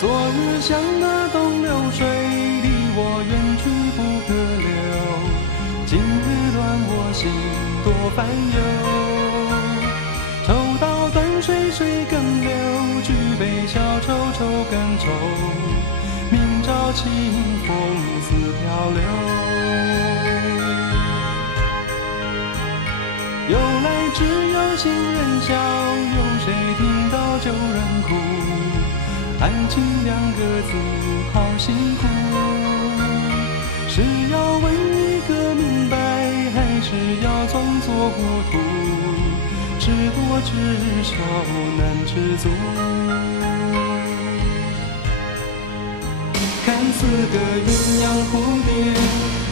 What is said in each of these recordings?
昨日像那东流水，离我远去不可留。今日乱我心，多烦忧。抽刀断水，水更流；举杯消愁，愁更愁。明朝清风似飘流。由来只有新人笑，有谁听到旧人哭？爱情两个字好辛苦，是要问一个明白，还是要装作糊涂？知多知少难知足。看似个鸳鸯蝴蝶，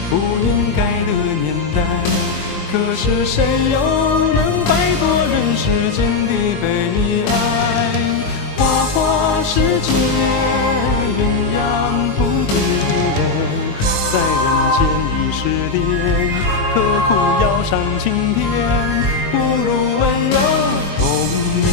不应该的年代，可是谁又能摆脱人世间的悲哀？花花世界，鸳鸯蝴蝶，在人间已是癫，何苦要上青天？不如温柔童年。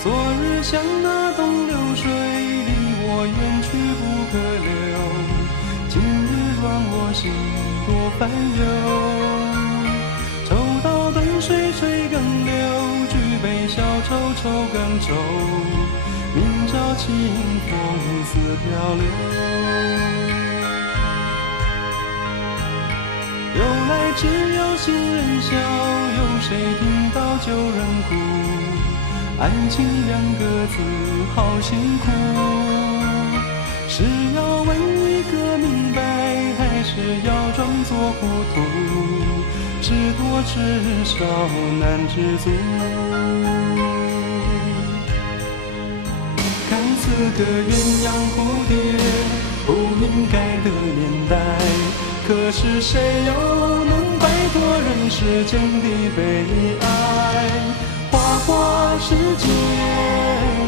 昨日像那东流水，离我远去不可留。今日乱我心，多烦忧。抽刀断水，水更流；举杯消愁，愁更愁。明朝清风似飘流。由来只有新人笑，有谁听到旧人哭？爱情两个字好辛苦，是要问一个明白，还是要装作糊涂？知多知少难知足。看似个鸳鸯蝴蝶，不应该的年代，可是谁又能摆脱人世间的悲哀？花花世界，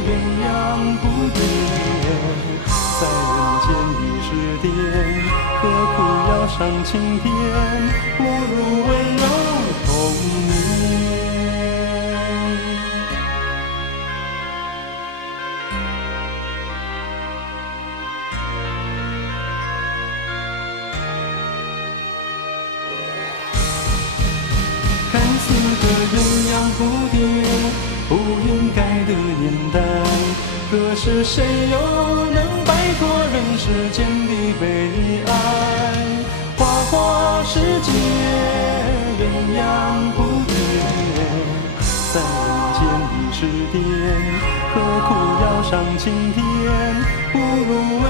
鸳鸯蝴蝶，在人间已是癫，何苦要上青天？不如温柔童年。看似个鸳鸯蝴蝶，不应该的年代，可是谁又能摆脱人世间的悲哀？花花世界，鸳鸯蝴蝶，在人间已是癫，何苦要上青天？不如为